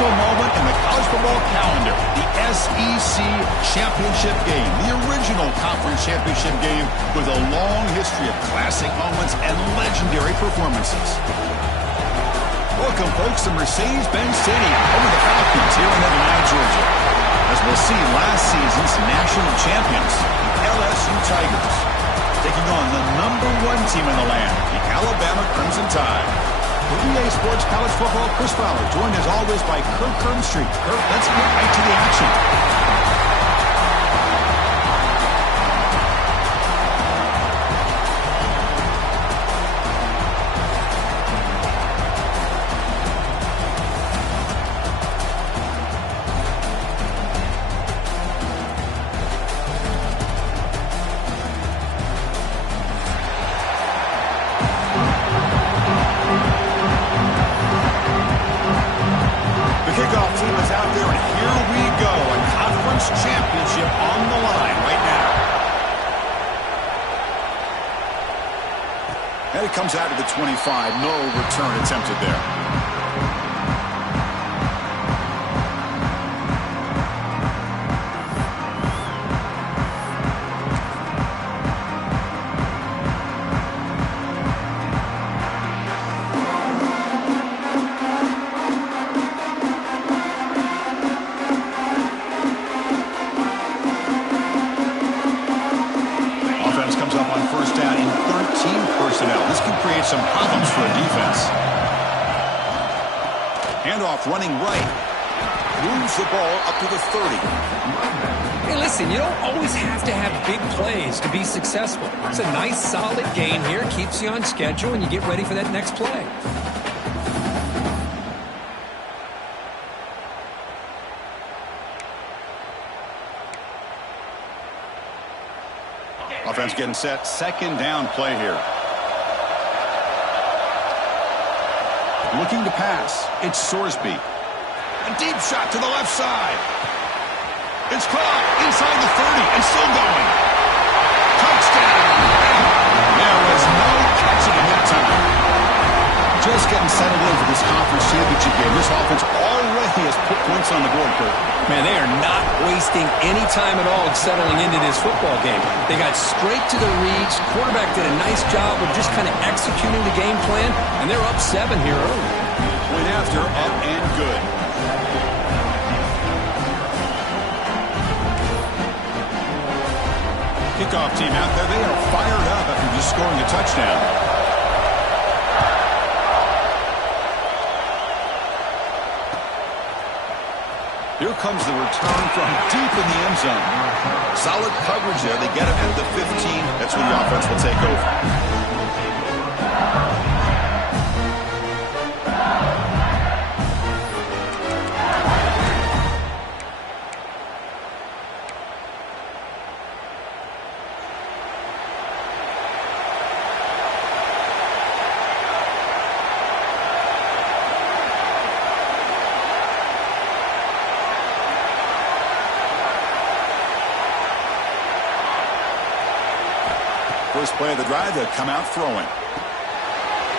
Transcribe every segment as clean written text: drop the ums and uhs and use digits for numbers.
special moment in the college football calendar, the SEC Championship game, the original conference championship game with a long history of classic moments and legendary performances. Welcome, folks, to Mercedes-Benz Stadium over the Falcons here in Ncaa, Georgia, as we'll see last season's national champions, the LSU Tigers, taking on the #1 team in the land, the Alabama Crimson Tide. For EA Sports College Football, Chris Fowler, joined as always by Kirk Street. Kirk, let's get right to the action. Championship on the line right now. And it comes out of the 25. No return attempted there. This can create some problems for a defense. Handoff running right. Moves the ball up to the 30. Hey, listen, you don't always have to have big plays to be successful. It's a nice, solid gain here. Keeps you on schedule, and you get ready for that next play. Offense getting set. Second down play here. Looking to pass. It's Sorsby. A deep shot to the left side. It's caught inside the 30 and still going. Touchdown. There was no catching him that time. Just getting settled in for this conference championship game. This offense already has put points on the board, Kurt. Man, they are not wasting any time at all settling into this football game. They got straight to the reads. Quarterback did a nice job of just kind of executing the game plan, and they're up 7 here early. Went after, up and good. Kickoff team out there. They are fired up after just scoring a touchdown. Here comes the return from deep in the end zone. Solid coverage there. They get it at the 15. That's when the offense will take over. First play of the drive, they'll come out throwing.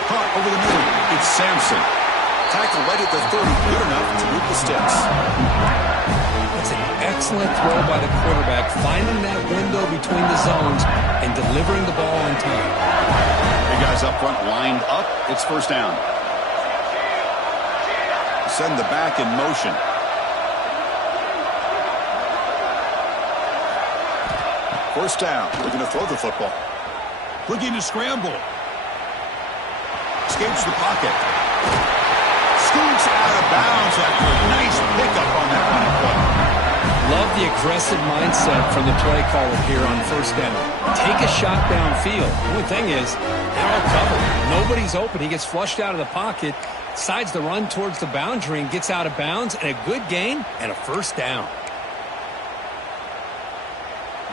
Caught over the middle. It's Sampson. Tackle right at the 30. Good enough to move the sticks. That's an excellent throw by the quarterback, finding that window between the zones and delivering the ball on time. The guys up front lined up. It's first down. Send the back in motion. First down. We're going to throw the football. Looking to scramble. Escapes the pocket. Scoots out of bounds after a nice pickup on that running play. Love the aggressive mindset from the play caller here on first down. Take a shot downfield. The only thing is, they're all covered. Nobody's open. He gets flushed out of the pocket, decides to run towards the boundary and gets out of bounds, and a good gain and a first down.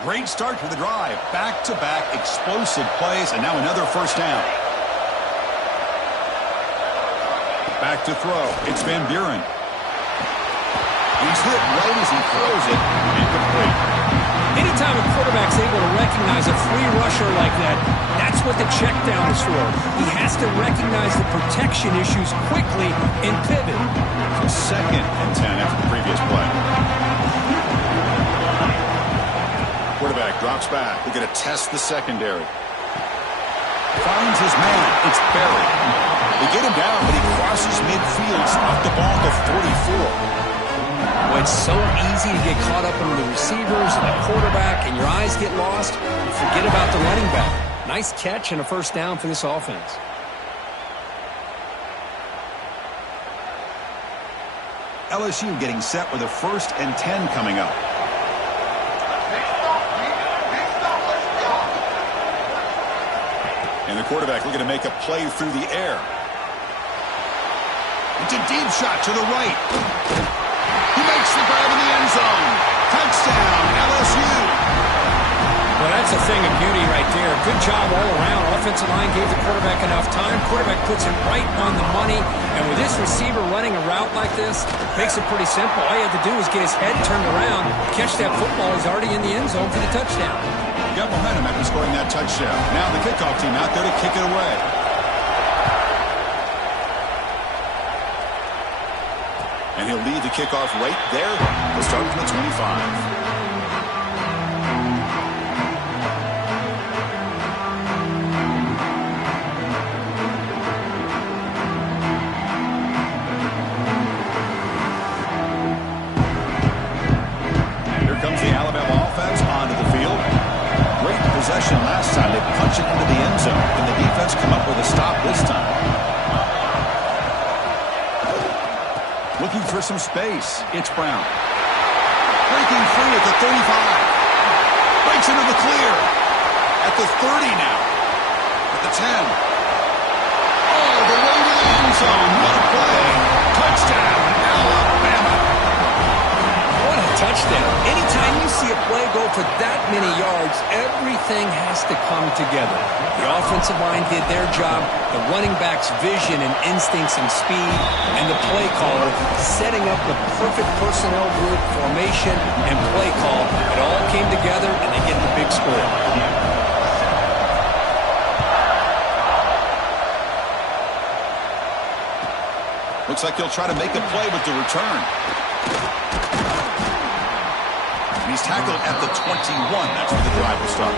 Great start to the drive. Back-to-back explosive plays, and now another first down. Back to throw. It's Van Buren. He's hit right as he throws it. Incomplete. Anytime a quarterback's able to recognize a free rusher like that, that's what the check down is for. He has to recognize the protection issues quickly and pivot. So 2nd and 10 after the previous play. Quarterback drops back. We're going to test the secondary. Finds his man. It's buried. They get him down, but he crosses midfield, off the ball to 44. Well, it's so easy to get caught up in the receivers and the quarterback, and your eyes get lost. You forget about the running back. Nice catch and a first down for this offense. LSU getting set with a 1st and 10 coming up. And the quarterback looking to make a play through the air. It's a deep shot to the right. He makes the grab in the end zone. Touchdown, LSU. Well, that's a thing of beauty right there. Good job all around. Offensive line gave the quarterback enough time. Quarterback puts it right on the money. And with this receiver running a route like this, makes it pretty simple. All you have to do is get his head turned around, catch that football. He's already in the end zone for the touchdown. Got momentum after scoring that touchdown. Now the kickoff team out there to kick it away. And he'll lead the kickoff right there. He'll start from the 25. Last time they punched it into the end zone. Can the defense come up with a stop this time? Looking for some space. It's Brown. Breaking free at the 35. Breaks into the clear. At the 30 now. At the 10. All the way to the end zone. What a play. Touchdown, Alabama. What a touchdown. Anytime you see a play go for that many yards, everything has to come together. The offensive line did their job, the running back's vision and instincts and speed, and the play caller setting up the perfect personnel group, formation, and play call. It all came together, and they get the big score. Looks like he'll try to make a play with the return. He's tackled at the 21. That's where the drive will start.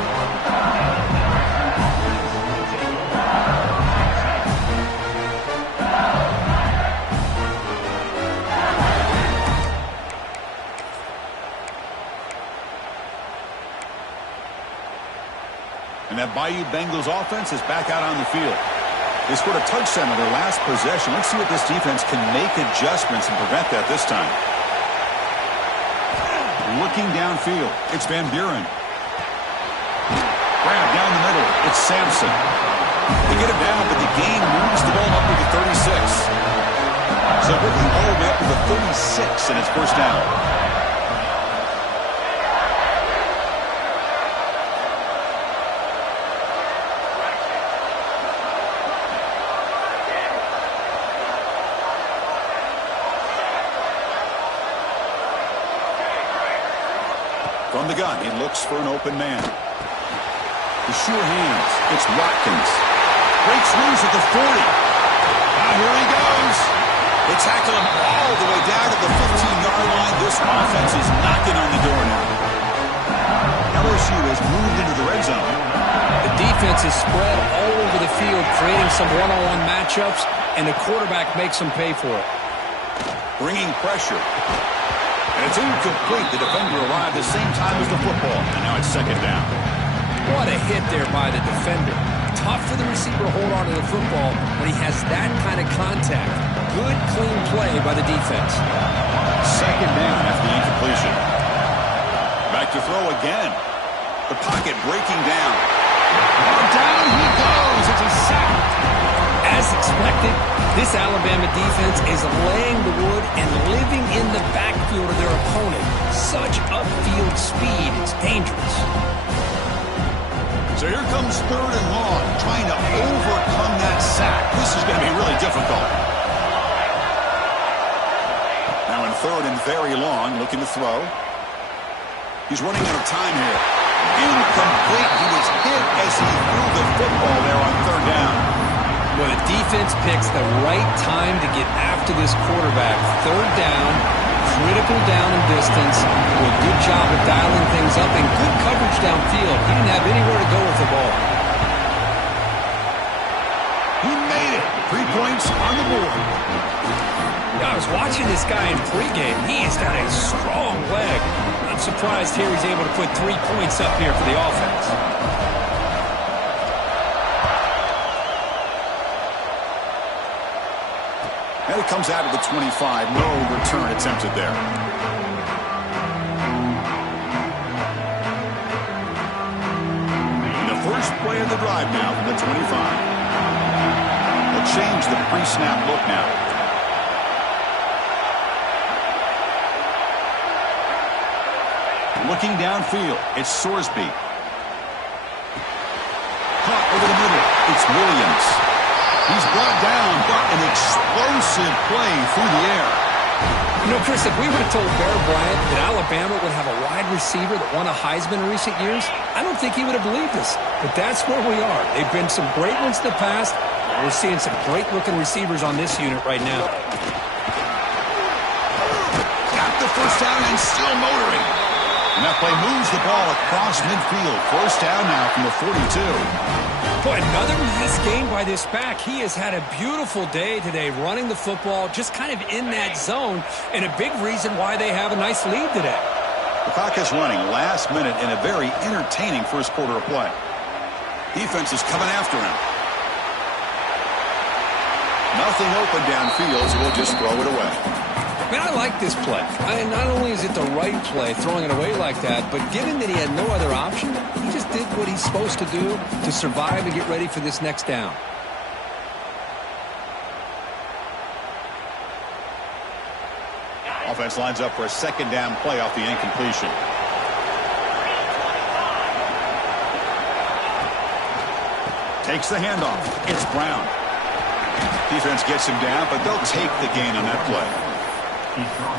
And that Bayou Bengals offense is back out on the field. They scored a touchdown on their last possession. Let's see if this defense can make adjustments and prevent that this time. Looking downfield, it's Van Buren. Grab down the middle, it's Sampson. They get him down, but the gain moves the ball up to the 36. So working all the way up to the 36, and it's first down. From the gun, he looks for an open man. The sure hands. It's Watkins. Breaks loose at the 40. Now here he goes. They tackle him all the way down to the 15-yard line. This offense is knocking on the door now. LSU has moved into the red zone. The defense is spread all over the field, creating some one-on-one matchups, and the quarterback makes them pay for it. Bringing pressure. And it's incomplete. The defender arrived the same time as the football. And now it's second down. What a hit there by the defender. Tough for the receiver to hold on to the football when he has that kind of contact. Good, clean play by the defense. Second down after the incompletion. Back to throw again. The pocket breaking down. Down he goes. It's a sack. As expected, this Alabama defense is laying the wood and living in the backfield of their opponent. Such upfield speed, it's dangerous. So here comes third and long, trying to overcome that sack. This is going to be really difficult. Now in third and very long, looking to throw. He's running out of time here. Incomplete. He was hit as he threw the football there on third down. Well, the defense picks the right time to get after this quarterback. Third down, critical down and distance. Do a good job of dialing things up and good coverage downfield. He didn't have anywhere to go with the ball. He made it. 3 points on the board. I was watching this guy in pregame. He has got a strong leg. I'm surprised here he's able to put 3 points up here for the offense. And it comes out of the 25. No return attempted there. The first play of the drive now from the 25. They'll change the pre-snap look now. Looking downfield, it's Sorsby. Caught over the middle, it's Williams. He's brought down, but an explosive play through the air. You know, Chris, if we would have told Bear Bryant that Alabama would have a wide receiver that won a Heisman in recent years, I don't think he would have believed us. But that's where we are. They've been some great ones in the past. We're seeing some great-looking receivers on this unit right now. Got the first down and still motoring. And that play moves the ball across midfield. First down now from the 42. Boy, another nice game by this back. He has had a beautiful day today running the football, just kind of in that zone, and a big reason why they have a nice lead today. The clock is running last minute in a very entertaining first quarter of play. Defense is coming after him. Nothing open downfield, so we'll just throw it away. Man, I like this play. Not only is it the right play, throwing it away like that, but given that he had no other option, he just did what he's supposed to do to survive and get ready for this next down. Offense lines up for a second down play off the incompletion. Takes the handoff. It's Brown. Defense gets him down, but they'll take the gain on that play.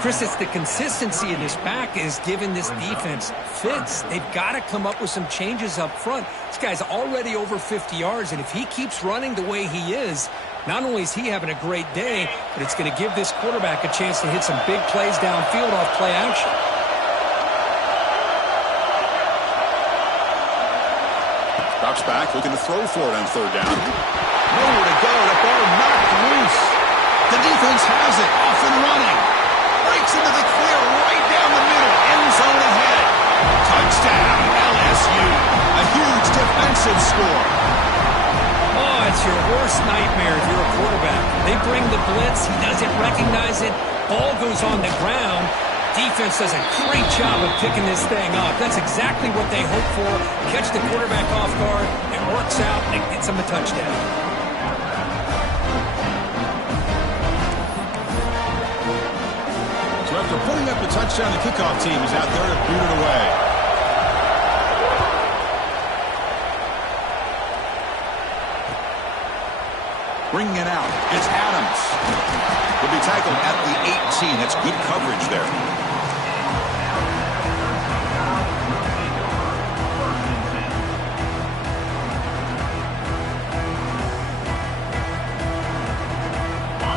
Chris, it's the consistency in this back is giving this defense fits. They've got to come up with some changes up front. This guy's already over 50 yards, and if he keeps running the way he is, not only is he having a great day, but it's going to give this quarterback a chance to hit some big plays downfield off play action. Drops back, looking to throw for it on third down. Nowhere to go. The ball knocked loose. The defense has it. Off and running. Breaks into the clear right down the middle. End zone ahead. Touchdown, LSU. A huge defensive score. Oh, it's your worst nightmare if you're a quarterback. They bring the blitz. He doesn't recognize it. Ball goes on the ground. Defense does a great job of picking this thing up. That's exactly what they hope for. Catch the quarterback off guard. It works out and it gets him a touchdown. So after putting up the touchdown, the kickoff team is out there to boot it away. Bringing it out. It's Adams. Will be tackled at the 18. That's good coverage there.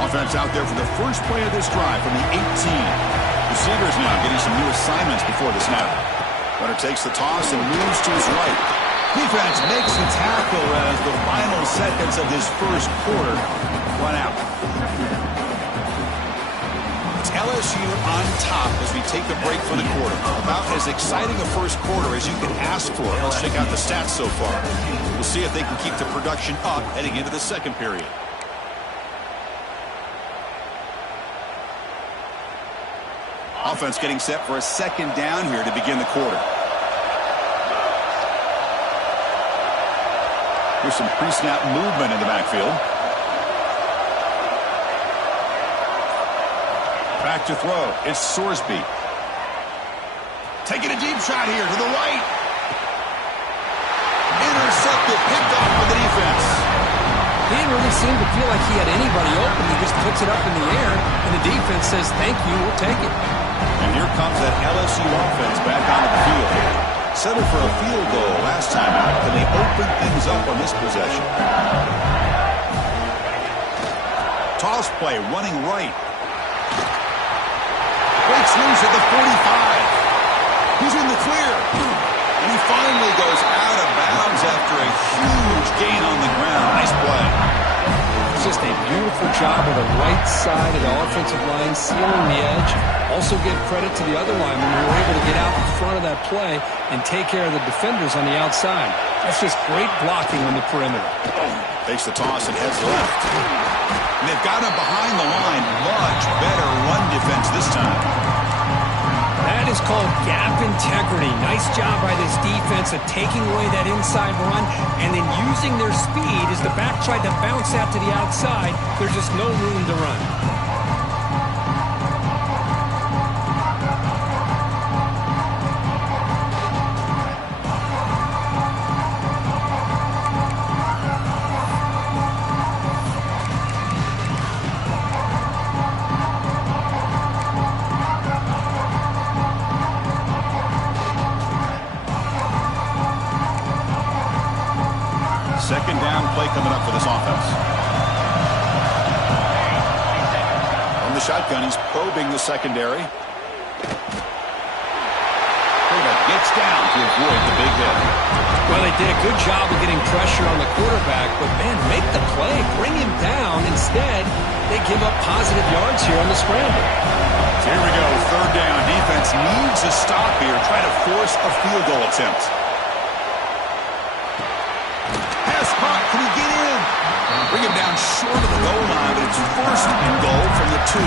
Offense out there for the first play of this drive from the 18. Receivers now getting some new assignments before the snap. Runner takes the toss and moves to his right. Defense makes the tackle as the final seconds of this first quarter run out. It's LSU on top as we take the break for the quarter. About as exciting a first quarter as you can ask for. Let's check out the stats so far. We'll see if they can keep the production up heading into the second period. Offense getting set for a second down here to begin the quarter. Here's some pre-snap movement in the backfield. Back to throw. It's Sorsby. Taking a deep shot here to the right. Intercepted, picked off by the defense. He didn't really seem to feel like he had anybody open. He just puts it up in the air, and the defense says, thank you, we'll take it. And here comes that LSU offense back onto the field. settled for a field goal last time out. Can they open things up on this possession? Toss play, running right. Breaks loose at the 45. He's in the clear. And he finally goes out of bounds after a huge gain on the ground. Nice play. It's just a beautiful job of the right side of the offensive line, sealing the edge. Also give credit to the other linemen who were able to get out in front of that play and take care of the defenders on the outside. That's just great blocking on the perimeter. Takes the toss and heads left. And they've got him behind the line. Much better run defense this time. That is called gap integrity. Nice job by this defense of taking away that inside run and then using their speed as the back tried to bounce out to the outside. There's just no room to run. Second down play coming up for this offense. From the shotgun, he's probing the secondary. Quarterback gets down to avoid the big hit. Well, they did a good job of getting pressure on the quarterback, but, man, make the play. Bring him down. Instead, they give up positive yards here on the scramble. So here we go, third down. Defense needs a stop here. Try to force a field goal attempt. Can he get in? Bring him down short of the goal line, but it's first and goal from the 2.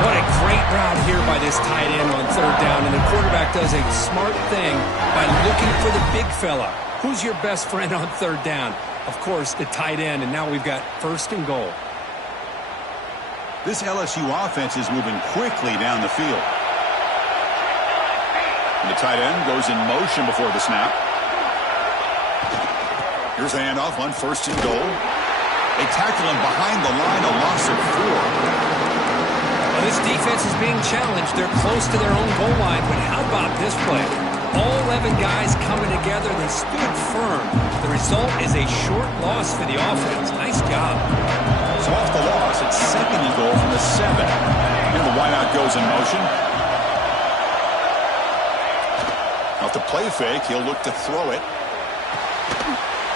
What a great route here by this tight end on third down, and the quarterback does a smart thing by looking for the big fella. Who's your best friend on third down? Of course, the tight end, and now we've got first and goal. This LSU offense is moving quickly down the field. And the tight end goes in motion before the snap. Here's the handoff on first and goal. They tackle him behind the line, a loss of 4. Well, this defense is being challenged. They're close to their own goal line, but how about this play? All 11 guys coming together. They stood firm. The result is a short loss for the offense. Nice job. So off the loss, it's second and goal from the 7. And the wideout goes in motion. Off the play fake, he'll look to throw it.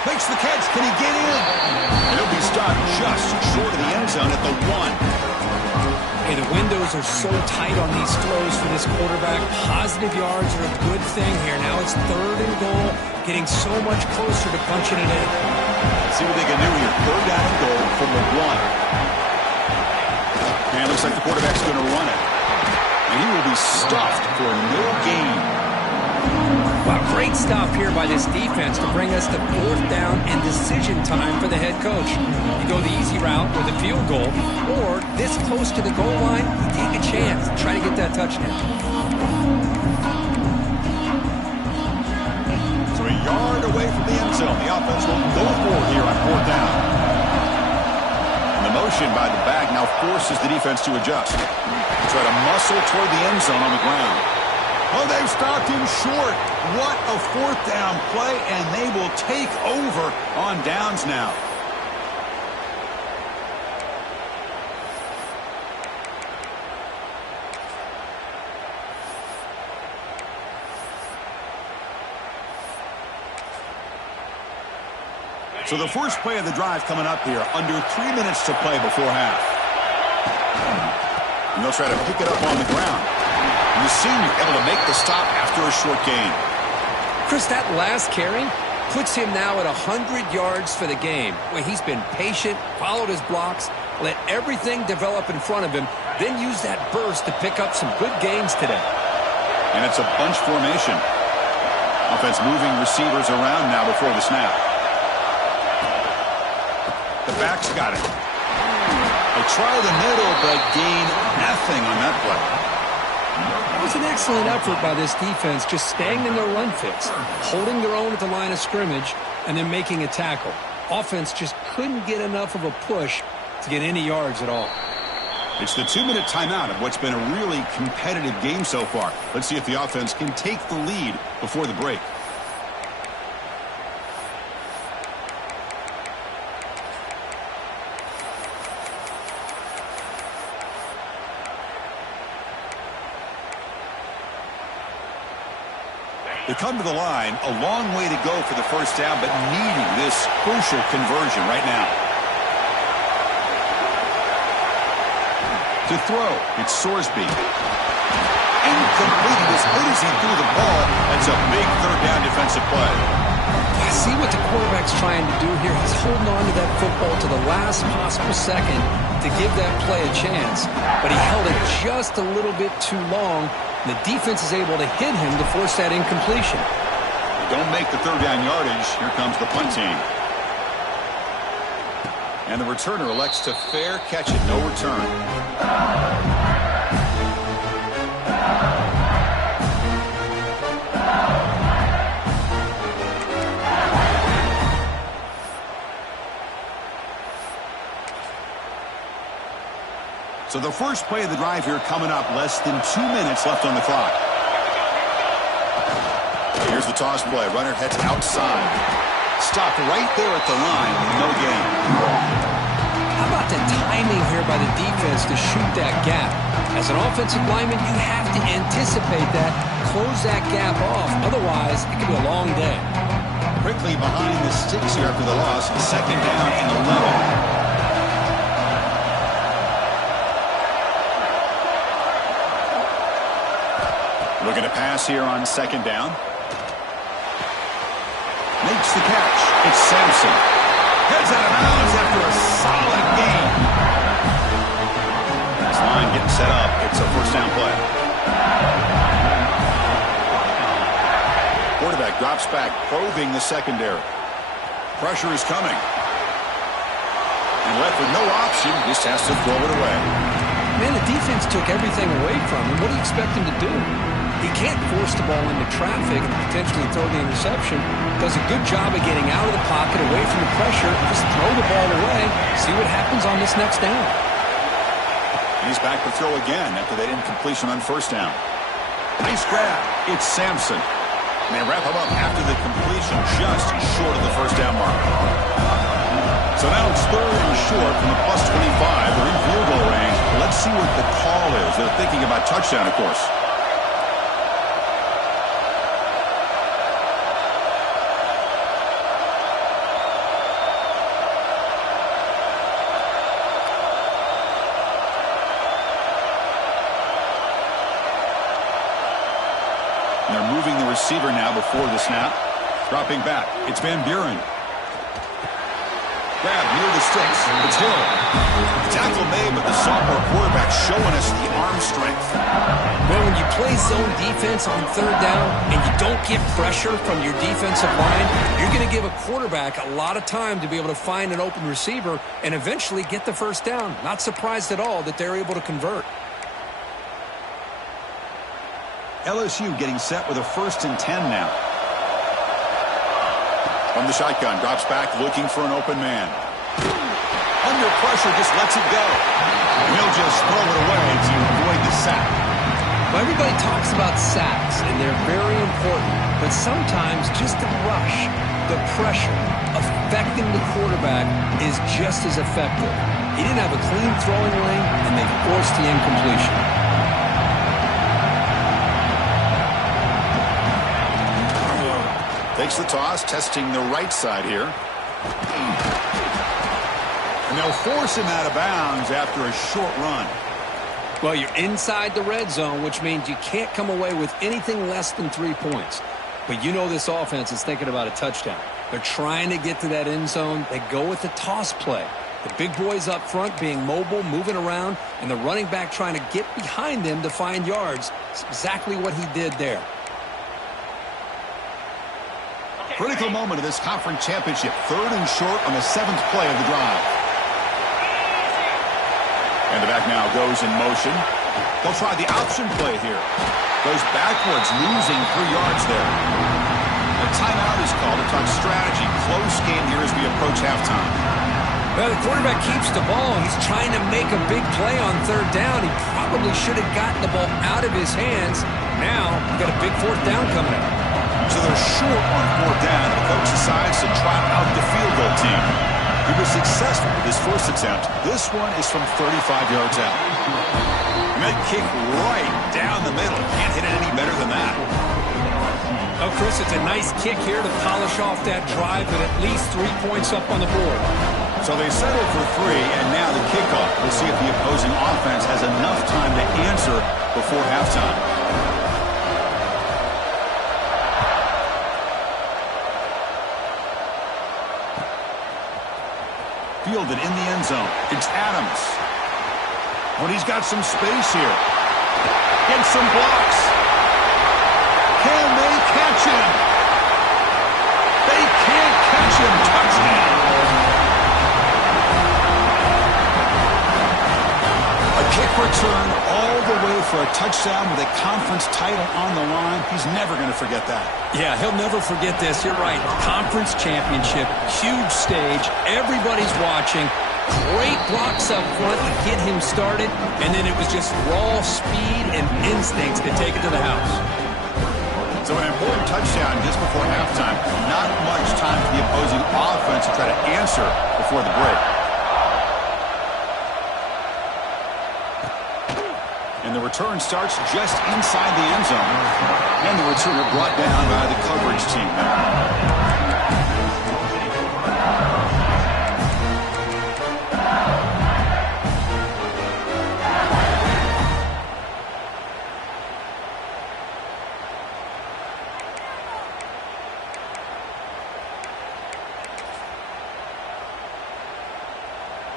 Makes the catch. Can he get in? He'll be stopped just short of the end zone at the 1. Hey, the windows are so tight on these throws for this quarterback. Positive yards are a good thing here. Now it's third and goal, getting so much closer to punching it in. Let's see what they can do here. Third down and goal from the 1. And it looks like the quarterback's going to run it. And he will be stuffed for no gain. Wow, great stop here by this defense to bring us to fourth down and decision time for the head coach. You go the easy route with a field goal, or this close to the goal line, you take a chance and try to get that touchdown. So a yard away from the end zone. The offense will go for it here on fourth down. And the motion by the back now forces the defense to adjust. Try to muscle toward the end zone on the ground. Oh, they've stopped him short. What a fourth down play, and they will take over on downs now. So the first play of the drive coming up here, under 3 minutes to play before half. And they'll try to pick it up on the ground. And the senior able to make the stop after a short gain. Chris, that last carry puts him now at 100 yards for the game. Well, he's been patient, followed his blocks, let everything develop in front of him, then use that burst to pick up some good gains today. And it's a bunch formation. Offense moving receivers around now before the snap. The back's got it. They try the middle, but gain nothing on that play. It was an excellent effort by this defense, just staying in their run fits, holding their own at the line of scrimmage, and then making a tackle. Offense just couldn't get enough of a push to get any yards at all. It's the 2-minute timeout of what's been a really competitive game so far. Let's see if the offense can take the lead before the break. They come to the line, a long way to go for the first down, but needing this crucial conversion right now. To throw, it's Sorsby. Incomplete. As good as he threw the ball, that's a big third down defensive play. I see what the quarterback's trying to do here. He's holding on to that football to the last possible second to give that play a chance, but he held it just a little bit too long. The defense is able to hit him to force that incompletion. They don't make the third down yardage. Here comes the punt team. And the returner elects to fair catch it. No return. So the first play of the drive here coming up. Less than 2 minutes left on the clock. Here's the toss play. Runner heads outside. Stopped right there at the line. No gain. How about the timing here by the defense to shoot that gap? As an offensive lineman, you have to anticipate that, close that gap off. Otherwise, it could be a long day. Quickly behind the sticks here after the loss. Second down and 11. Looking to pass here on second down. Makes the catch. It's Sampson. Heads out of bounds after a solid game. This line getting set up. It's a first down play. Quarterback drops back, probing the secondary. Pressure is coming. And left with no option, just has to throw it away. Man, the defense took everything away from him. What do you expect him to do? He can't force the ball into traffic and potentially throw the interception. Does a good job of getting out of the pocket, away from the pressure. Just throw the ball away. See what happens on this next down. He's back to throw again after that incompletion on first down. Nice grab. It's Sampson. And they wrap him up after the completion, just short of the first down mark. So now it's third and short from the +25. They're in field goal range. Let's see what the call is. They're thinking about touchdown, of course. And they're moving the receiver now before the snap. Dropping back. It's Van Buren. Grab near the sticks. It's Hill. Tackle made, but the sophomore quarterback showing us the arm strength. Well, when you play zone defense on third down and you don't get pressure from your defensive line, you're going to give a quarterback a lot of time to be able to find an open receiver and eventually get the first down. Not surprised at all that they're able to convert. LSU getting set with a 1st and 10 now. From the shotgun, drops back, looking for an open man. Under pressure, just lets it go. And he'll just throw it away to avoid the sack. Well, everybody talks about sacks, and they're very important. But sometimes just the rush, the pressure, affecting the quarterback is just as effective. He didn't have a clean throwing lane, and they forced the incompletion. Takes the toss, testing the right side here. And they'll force him out of bounds after a short run. Well, you're inside the red zone, which means you can't come away with anything less than 3 points. But you know this offense is thinking about a touchdown. They're trying to get to that end zone. They go with the toss play. The big boys up front being mobile, moving around, and the running back trying to get behind them to find yards. It's exactly what he did there. Critical moment of this conference championship. 3rd and short on the 7th play of the drive. And the back now goes in motion. They'll try the option play here. Goes backwards, losing 3 yards there. A timeout is called to talk strategy. Close game here as we approach halftime. Well, the quarterback keeps the ball. He's trying to make a big play on third down. He probably should have gotten the ball out of his hands. Now, we've got a big fourth down coming up. So they're short on fourth down. The coach decides to trot out the field goal team. He was successful with his first attempt. This one is from 35 yards out. And that kick right down the middle. Can't hit it any better than that. Oh, Chris, it's a nice kick here to polish off that drive with at least 3 points up on the board. So they settled for 3, and now the kickoff. We'll see if the opposing offense has enough time to answer before halftime. Fielded in the end zone. It's Adams. But he's got some space here. Gets some blocks. Can they catch him? They can't catch him. Touchdown. A kick return all the way for a touchdown with a conference title on the line. He's never going to forget that. Yeah, he'll never forget this. You're right. Conference championship, huge stage. Everybody's watching. Great blocks up front to get him started. And then it was just raw speed and instincts to take it to the house. So an important touchdown just before halftime. Not much time for the opposing offense to try to answer before the break. And the return starts just inside the end zone. And the returner brought down by the coverage team there.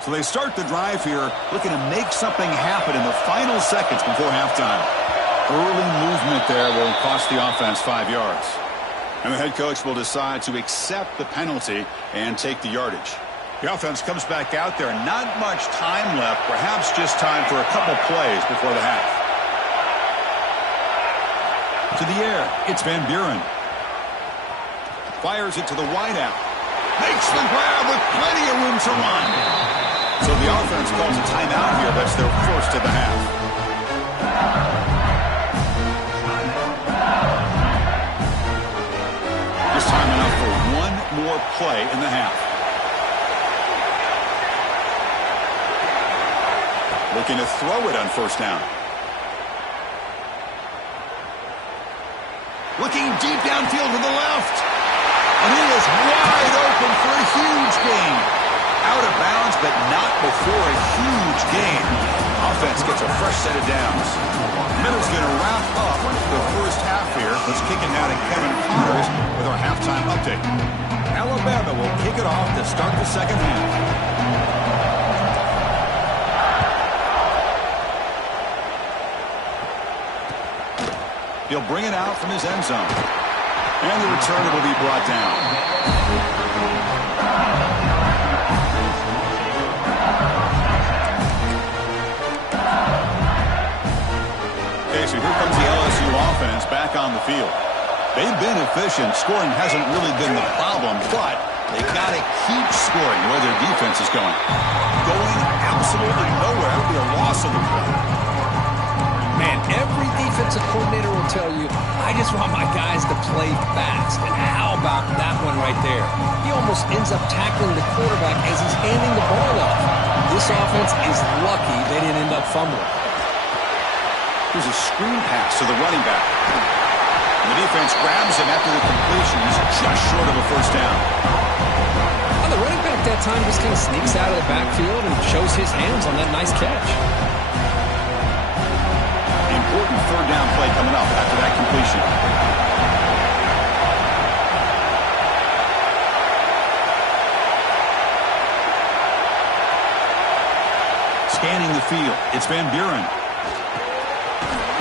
So they start the drive here, looking to make something happen in the final seconds before halftime. Early movement there will cost the offense 5 yards. And the head coach will decide to accept the penalty and take the yardage. The offense comes back out there. Not much time left, perhaps just time for a couple plays before the half. To the air, it's Van Buren. Fires it to the wideout. Makes the grab with plenty of room to run. So the offense calls a timeout here. That's their first of the half. This time enough for one more play in the half. Looking to throw it on first down. Looking deep downfield to the left. And he is wide open for a huge gain. Out of bounds, but not before a huge gain. Offense gets a fresh set of downs. Middle's going to wrap up the first half here. Let's kick it now to Kevin Connors with our halftime update. Alabama will kick it off to start the second half. He'll bring it out from his end zone. And the return will be brought down. So here comes the LSU offense back on the field. They've been efficient. Scoring hasn't really been the problem, but they got to keep scoring the way their defense is going. Going absolutely nowhere. That would be a loss of the play. Man, every defensive coordinator will tell you, I just want my guys to play fast. And how about that one right there? He almost ends up tackling the quarterback as he's handing the ball off. This offense is lucky they didn't end up fumbling. Here's a screen pass to the running back. And the defense grabs him after the completion. He's just short of a first down. Well, the running back that time just kind of sneaks out of the backfield and shows his hands on that nice catch. Important third down play coming up after that completion. Scanning the field. It's Van Buren.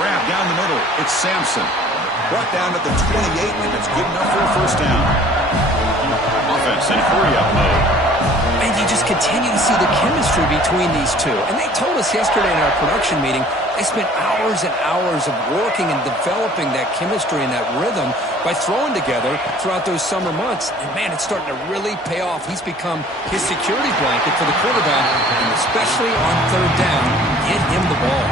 Grab down the middle. It's Sampson. Brought down at the 28, and it's good enough for a first down. Offense in hurry-up mode. And And you just continue to see the chemistry between these two. And they told us yesterday in our production meeting, they spent hours and hours of working and developing that chemistry and that rhythm by throwing together throughout those summer months. And, man, it's starting to really pay off. He's become his security blanket for the quarterback, and especially on third down, get him the ball.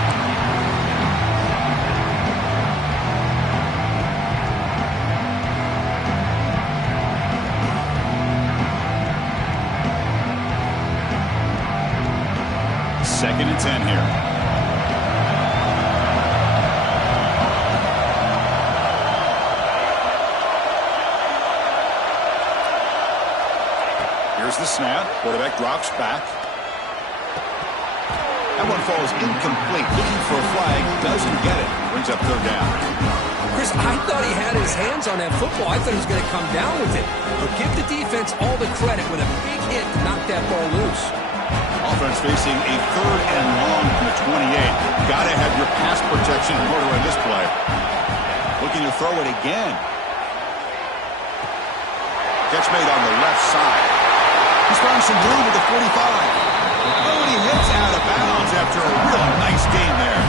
Second and 10 here. Here's the snap. Quarterback drops back. That one falls incomplete. Looking for a flag. Doesn't get it. Brings up third down. Chris, I thought he had his hands on that football. I thought he was going to come down with it. But give the defense all the credit with a big hit to knock that ball loose. Offense facing a third and long from the 28. Got to have your pass protection in order in this play. Looking to throw it again. Catch made on the left side. He's found some room at the 45. Oh, and he hits out of bounds after a really nice game there.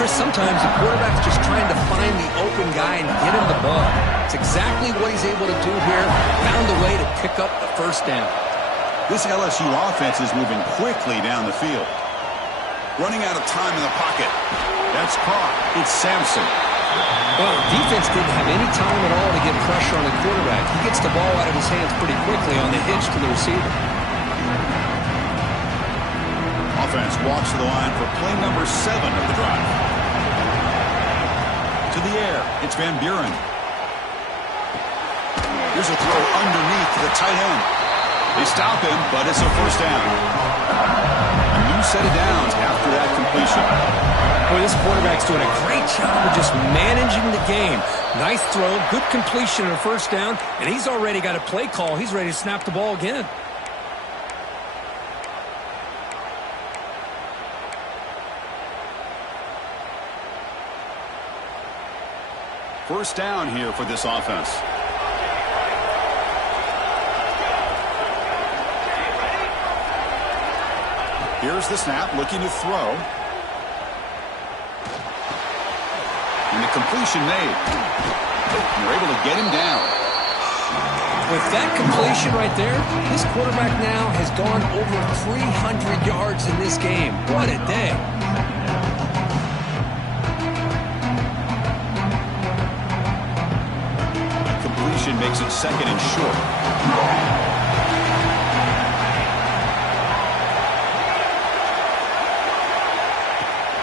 Chris, sometimes the quarterback's just trying to find the open guy and get him the ball. It's exactly what he's able to do here. Found a way to pick up the first down. This LSU offense is moving quickly down the field. Running out of time in the pocket. That's caught. It's Sampson. Well, defense didn't have any time at all to get pressure on the quarterback. He gets the ball out of his hands pretty quickly on the hitch to the receiver. Offense walks to the line for play number 7 of the drive. To the air. It's Van Buren. Here's a throw underneath to the tight end. They stop him, but it's a first down. A new set of downs after that completion. Boy, this quarterback's doing a great job of just managing the game. Nice throw, good completion on a first down, and he's already got a play call. He's ready to snap the ball again. First down here for this offense. Here's the snap, looking to throw. And the completion made. And they're able to get him down. With that completion right there, this quarterback now has gone over 300 yards in this game. What a day. Completion makes it second and short.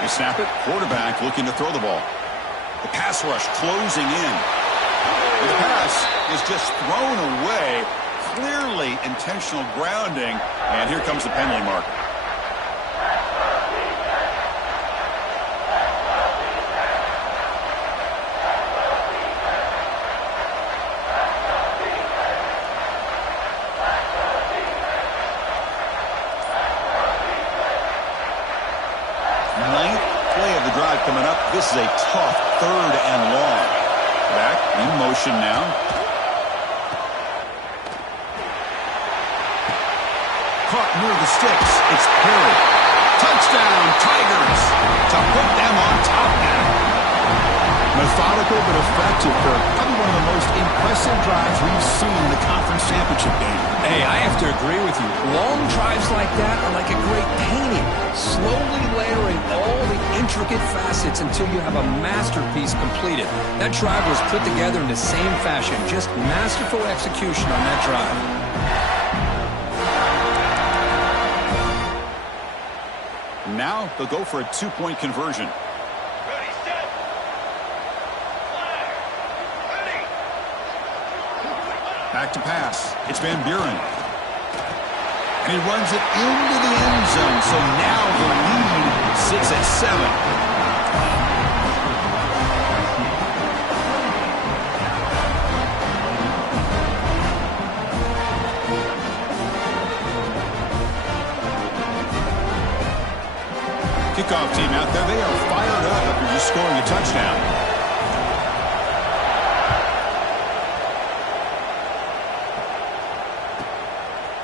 Snap it. Quarterback looking to throw the ball. The pass rush closing in. And the pass is just thrown away. Clearly intentional grounding. And here comes the penalty mark. Coming up, this is a tough third and long. Back in motion now. Caught near the sticks. It's Perry. Touchdown, Tigers, to put them on top now. Methodical but effective, Kirk. Probably one of the most impressive drives we've seen in the conference championship game. Hey, I have to agree with you. Long drives like that are like a great painting. Slowly layering all the intricate facets until you have a masterpiece completed. That drive was put together in the same fashion. Just masterful execution on that drive. Now they'll go for a two-point conversion. Back to pass. It's Van Buren. And he runs it into the end zone. So now the lead sits at 7. Kickoff team out there. They are fired up after just scoring a touchdown.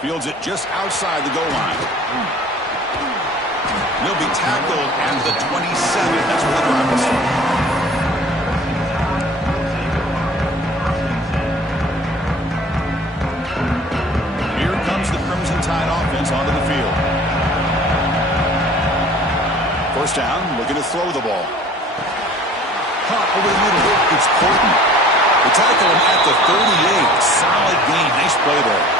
Fields it just outside the goal line. He'll be tackled at the 27. That's where the drive will start. Here comes the Crimson Tide offense onto the field. First down, looking to throw the ball. Caught over the middle. It's Portman. They tackle him at the 38. Solid gain. Nice play there.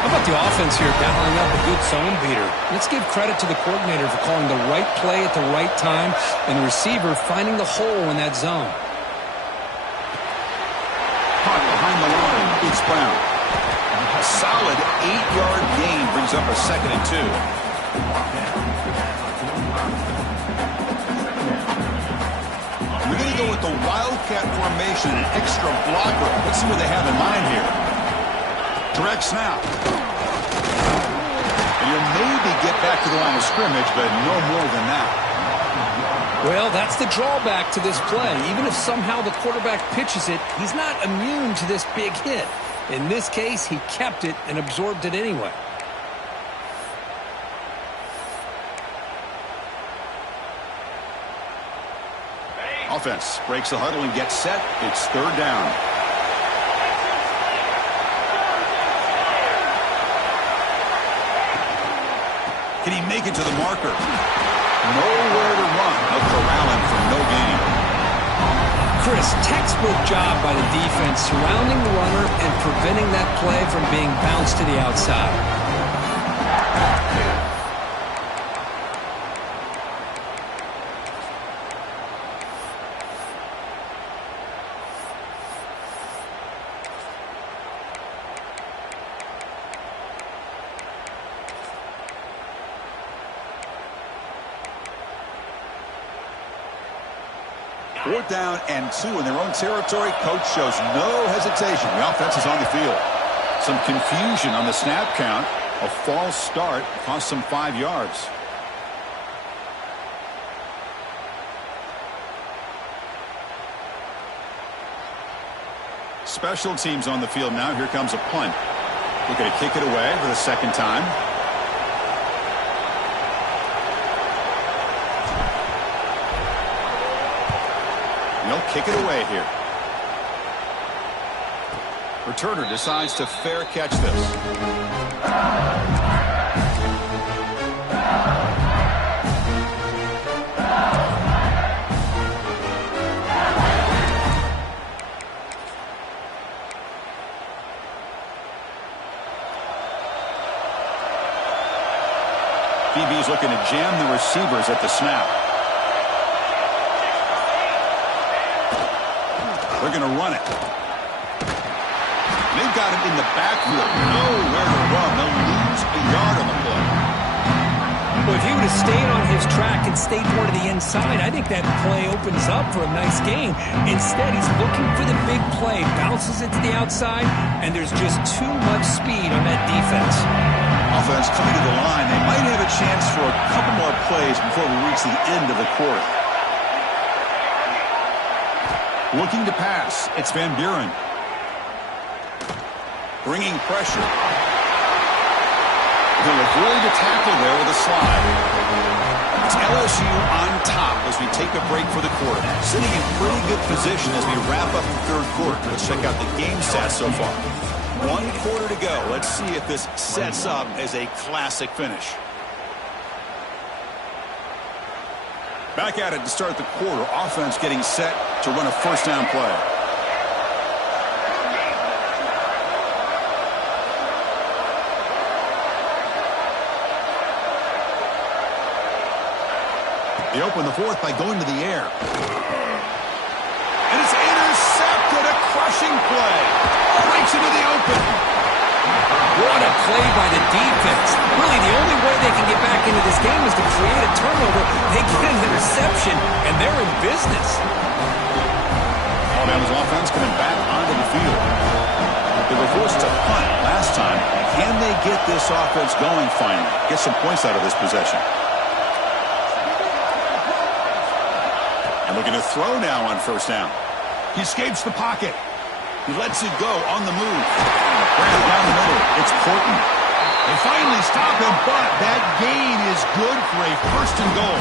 How about the offense here dialing up a good zone beater? Let's give credit to the coordinator for calling the right play at the right time and the receiver finding the hole in that zone. Caught behind the line. It's Brown. A solid 8-yard gain brings up a 2nd and 2. We're going to go with the Wildcat formation, an extra blocker. Let's see what they have in mind here. Direct snap. And you'll maybe get back to the line of scrimmage, but no more than that. Well, that's the drawback to this play. Even if somehow the quarterback pitches it, he's not immune to this big hit. In this case, he kept it and absorbed it anyway. Offense breaks the huddle and gets set. It's 3rd down. Can he make it to the marker? Nowhere to run. They'll corral him for no gain. Chris, textbook job by the defense surrounding the runner and preventing that play from being bounced to the outside. Fourth down and 2 in their own territory. Coach shows no hesitation. The offense is on the field. Some confusion on the snap count. A false start cost them 5 yards. Special teams on the field now. Here comes a punt. Looking to kick it away for the 2nd time. They'll kick it away here. Returner decides to fair catch this. DB's looking to jam the receivers at the snap. They're going to run it. They've got it in the backfield. Nowhere to run. They'll lose a yard on the play. Well, if he would have stayed on his track and stayed more to the inside, I think that play opens up for a nice gain. Instead, he's looking for the big play, bounces it to the outside, and there's just too much speed on that defense. Offense coming to the line. They might have a chance for a couple more plays before we reach the end of the quarter. Looking to pass. It's Van Buren. Bringing pressure. He'll avoid the tackle there with a slide. It's LSU on top as we take a break for the quarter. Sitting in pretty good position as we wrap up the 3rd quarter. Let's check out the game stats so far. 1 quarter to go. Let's see if this sets up as a classic finish. Back at it to start the quarter. Offense getting set to run a 1st down play. They open the 4th by going to the air. And it's intercepted. A crushing play. Breaks into the open. What a play by the defense. Really, the only way they can get back into this game is to create a turnover. They get an interception, and they're in business. Alabama's offense coming back onto the field. They were forced to punt last time. Can they get this offense going finally? Get some points out of this possession. And looking to throw now on 1st down. He escapes the pocket. He lets it go on the move. Grab down the middle. It's Portland. They finally stop him, but that gain is good for a first and goal.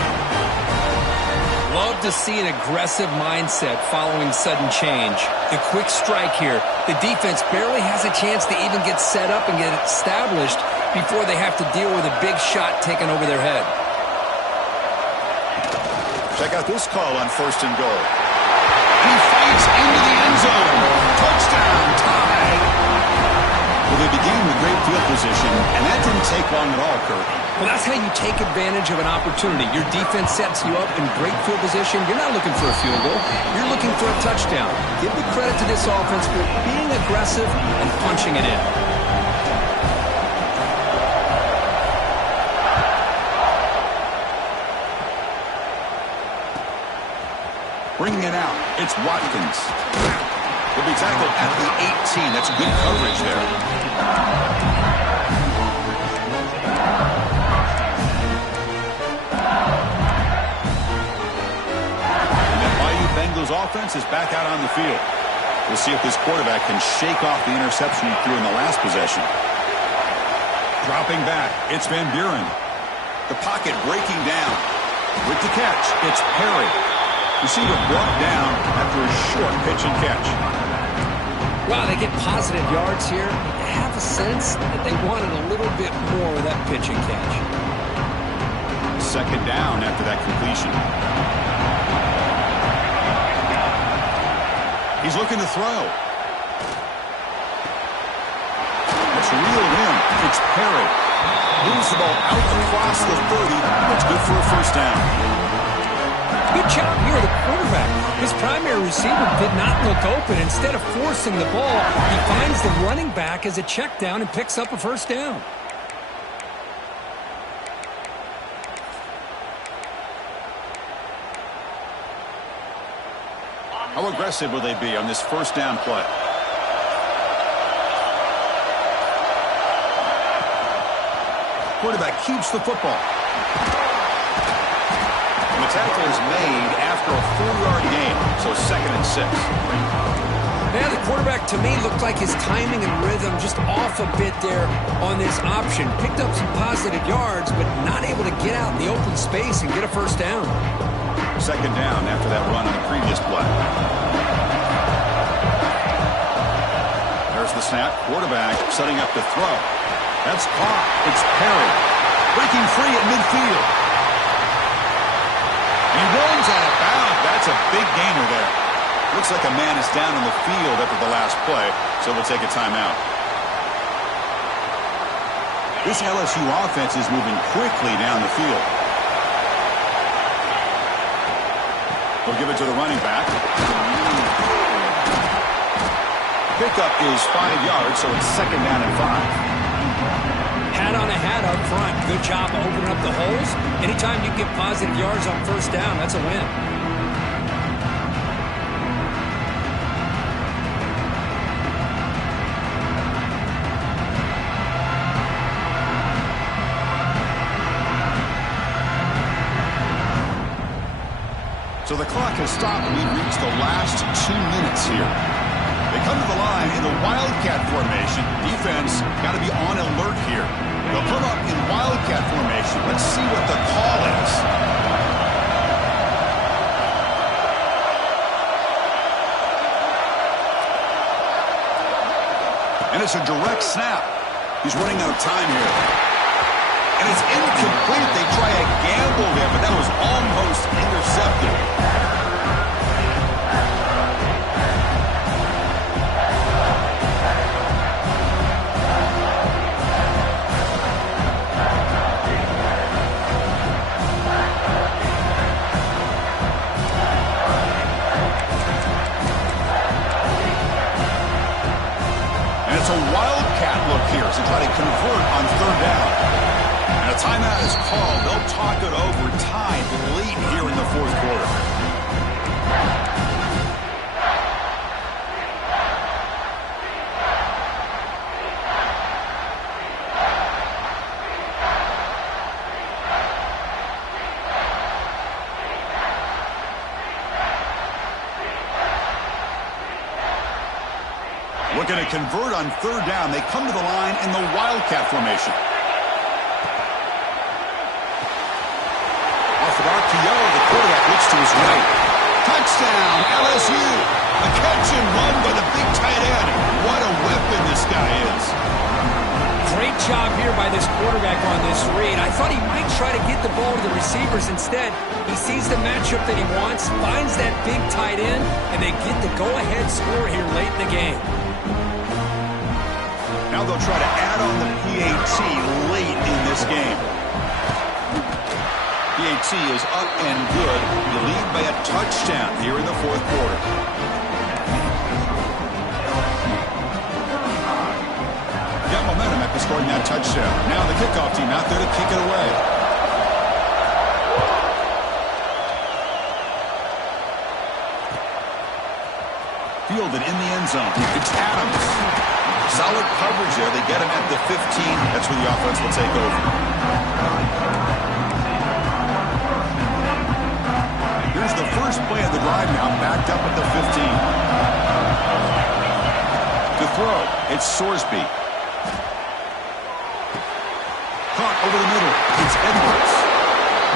Love to see an aggressive mindset following sudden change. The quick strike here. The defense barely has a chance to even get set up and get established before they have to deal with a big shot taken over their head. Check out this call on first and goal. And he fights into the end zone. Touchdown, tied. Well, they began with great field position, and that didn't take long at all, Kurt. Well, that's how you take advantage of an opportunity. Your defense sets you up in great field position. You're not looking for a field goal. You're looking for a touchdown. Give the credit to this offense for being aggressive and punching it in. Bringing it out, it's Watkins. He'll be tackled at the 18. That's good coverage there. And that Bayou Bengals offense is back out on the field. We'll see if this quarterback can shake off the interception he threw in the last possession. Dropping back, it's Van Buren. The pocket breaking down. With the catch, it's Perry. Receiver brought down after a short pitch and catch. Wow, they get positive yards here. I have a sense that they wanted a little bit more with that pitch and catch. Second down after that completion. He's looking to throw. It's reeled in. It's Perry. Moves the ball out across the 30. That's good for a first down. Good job here, the quarterback. His primary receiver did not look open. Instead of forcing the ball, he finds the running back as a check down and picks up a first down. How aggressive will they be on this first down play? Quarterback keeps the football. And the tackle is made after a 4-yard gain, so 2nd and 6. Yeah, the quarterback, to me, looked like his timing and rhythm just off a bit there on this option. Picked up some positive yards, but not able to get out in the open space and get a first down. Second down after that run on the previous play. There's the snap. Quarterback setting up to throw. That's caught. It's Perry. Breaking free at midfield. He runs out of bounds. That's a big gainer there. Looks like a man is down on the field after the last play, so we'll take a timeout. This LSU offense is moving quickly down the field. We'll give it to the running back. Pickup is 5 yards, so it's 2nd down and 5. Hat on a hat up front. Good job opening up the holes. Anytime you get positive yards on first down, that's a win. So the clock has stopped, and we've reached the last 2 minutes here. They come to the line in the Wildcat formation. Defense got to be on alert here. They'll come up in Wildcat formation. Let's see what the call is. And it's a direct snap. He's running out of time here. And it's incomplete. They try a gamble there, but that was almost intercepted. A wildcat look here to try to convert on 3rd down. And a timeout is called. They'll talk it over. Tied late here in the 4th quarter. Looking to convert on third down. They come to the line in the Wildcat formation. Off of RPO, the quarterback looks to his right. Touchdown, LSU. A catch and run by the big tight end. What a weapon this guy is. Great job here by this quarterback on this read. I thought he might try to get the ball to the receivers. Instead, he sees the matchup that he wants, finds that big tight end, and they get the go-ahead score here late in the game. Now they'll try to add on the PAT late in this game. PAT is up and good. You lead by a touchdown here in the fourth quarter. Got momentum after scoring that touchdown. Now the kickoff team out there to kick it away. Fielded in the end zone. It's Adams. Solid coverage there. They get him at the 15. That's where the offense will take over. Here's the first play of the drive now, backed up at the 15. To throw, it's Sorsby. Caught over the middle. It's Edwards.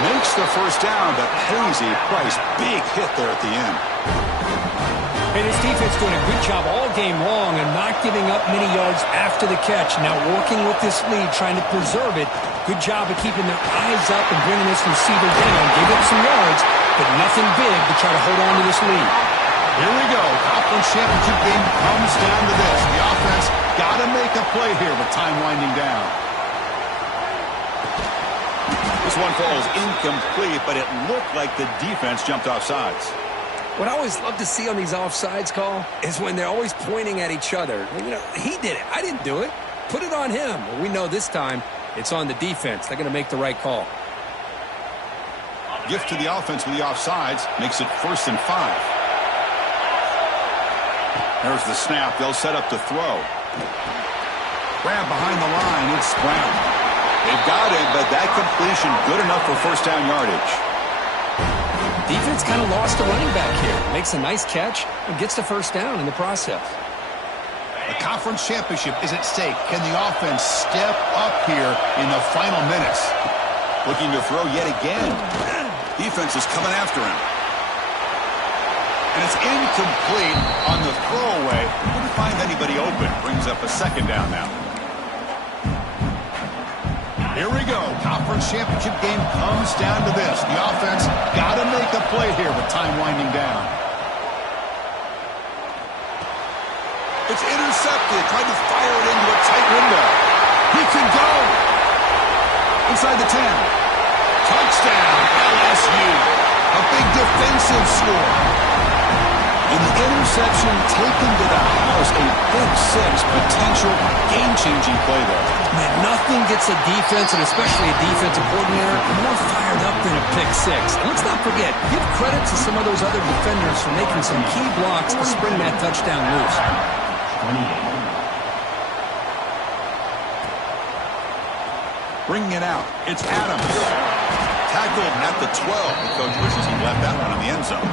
Makes the first down, but pays a price. Big hit there at the end. Hey, this defense doing a good job all game long and not giving up many yards after the catch. Now working with this lead, trying to preserve it. Good job of keeping their eyes up and bringing this receiver down. Gave up some yards, but nothing big to try to hold on to this lead. Here we go. Conference championship game comes down to this. The offense got to make a play here with time winding down. This one falls incomplete, but it looked like the defense jumped off sides. What I always love to see on these offsides call is when they're always pointing at each other. You know, he did it. I didn't do it. Put it on him. Well, we know this time it's on the defense. They're going to make the right call. Gift to the offense with the offsides makes it 1st and 5. There's the snap. They'll set up to throw. Grab behind the line. It's Brown. They've got it, but that completion good enough for first down yardage. Defense kind of lost a running back here. Makes a nice catch and gets the first down in the process. The conference championship is at stake. Can the offense step up here in the final minutes? Looking to throw yet again. Defense is coming after him. And it's incomplete on the throwaway. Couldn't find anybody open. Brings up a second down now. Here we go. Conference championship game comes down to this. The offense got to make a play here with time winding down. It's intercepted. Tried to fire it into a tight window. He can go. Inside the 10. Touchdown, LSU. A big defensive score. And the interception taken to the house. A big 6 potential game-changing play there. Man, nothing gets a defense, and especially a defensive coordinator, more fired up than a pick 6. And let's not forget, give credit to some of those other defenders for making some key blocks to spring that touchdown loose. Bringing it out, it's Adams. Tackled at the 12. The coach wishes he left that one in the end zone.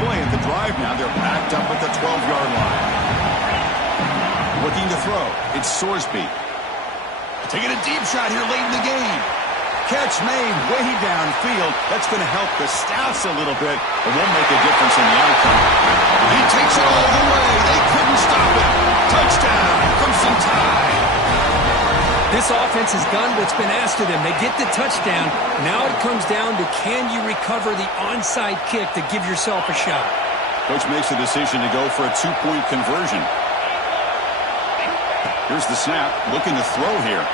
Play at the drive now. They're backed up at the 12-yard line. Looking to throw. It's Sorsby. Taking a deep shot here late in the game. Catch made way downfield. That's going to help the Stats a little bit, but won't make a difference in the outcome. He takes it all the way. They couldn't stop it. Touchdown from Ncaa. This offense has done what's been asked of them. They get the touchdown. Now it comes down to, can you recover the onside kick to give yourself a shot? Coach makes a decision to go for a 2-point conversion. Here's the snap. Looking to throw here.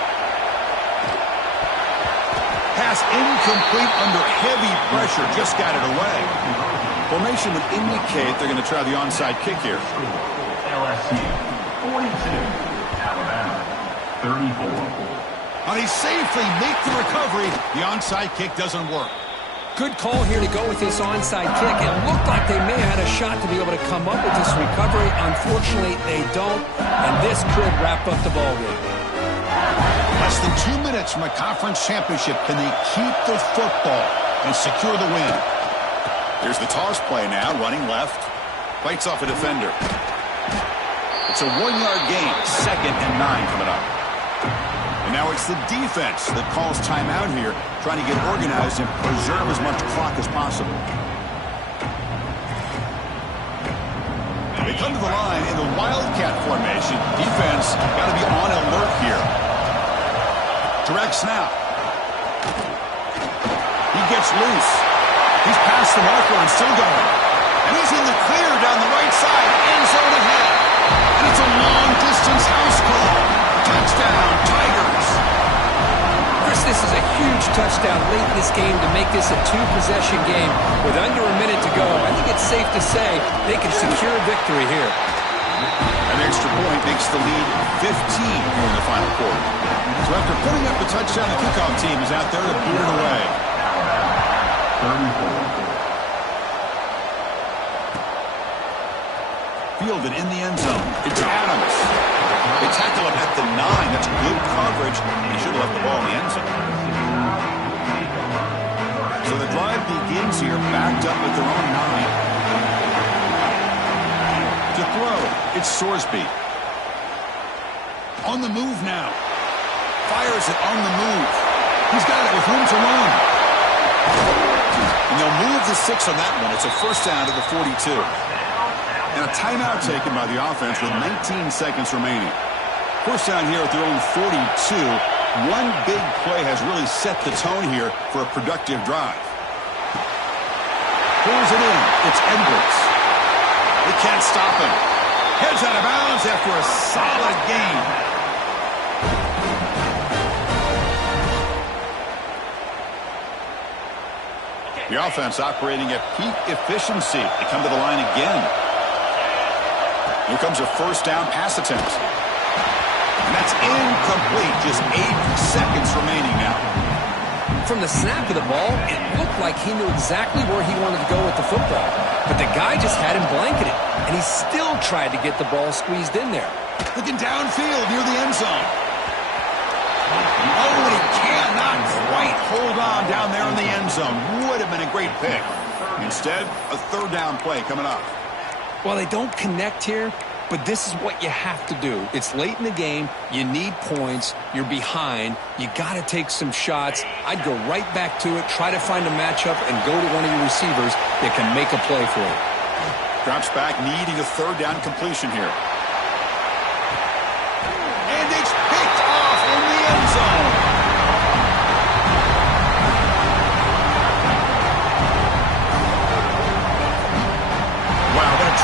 Pass incomplete under heavy pressure. Just got it away. Formation would indicate they're going to try the onside kick here. LSU 42, Alabama 34. On he safely make the recovery. The onside kick doesn't work. Good call here to go with this onside kick. It looked like they may have had a shot to be able to come up with this recovery. Unfortunately, they don't, and this could wrap up the ballgame. Less than 2 minutes from a conference championship. Can they keep the football and secure the win? Here's the toss play now, running left. Fights off a defender. It's a 1-yard gain. 2nd and 9 coming up. And now it's the defense that calls timeout here, trying to get organized and preserve as much clock as possible. They come to the line in the Wildcat formation. Defense got to be on alert here. Direct snap. He gets loose. He's past the marker and still going. And he's in the clear down the right side. End zone ahead. And it's a long-distance house call. Touchdown, Tigers. Chris, this is a huge touchdown late in this game to make this a 2-possession game. With under a minute to go, I think it's safe to say they can secure victory here. An extra point makes the lead 15 here in the final quarter. So after putting up the touchdown, the kickoff team is out there to boot it away. 34. Fielded in the end zone. It's Adams. They tackle him at the 9. That's good coverage. He should have left the ball in the end zone. So the drive begins here, backed up at their own 9. To throw, it's Sorsby. On the move now. Fires it on the move. He's got it with room to run. And they'll move the 6 on that one. It's a first down to the 42. And a timeout taken by the offense with 19 seconds remaining. First down here at their own 42. One big play has really set the tone here for a productive drive. Pulls it in. It's Edwards. They can't stop him. Heads out of bounds after a solid gain. The offense operating at peak efficiency. They come to the line again. Here comes a first down pass attempt. And that's incomplete. Just 8 seconds remaining now. From the snap of the ball, it looked like he knew exactly where he wanted to go with the football. But the guy just had him blanketed. And he still tried to get the ball squeezed in there. Looking downfield near the end zone. Oh, and he cannot quite hold on down there in the end zone. Would have been a great pick. Instead, a third down play coming up. Well, they don't connect here, but this is what you have to do. It's late in the game. You need points. You're behind. You got to take some shots. I'd go right back to it, try to find a matchup, and go to one of your receivers that can make a play for you. Drops back, needing a third down completion here.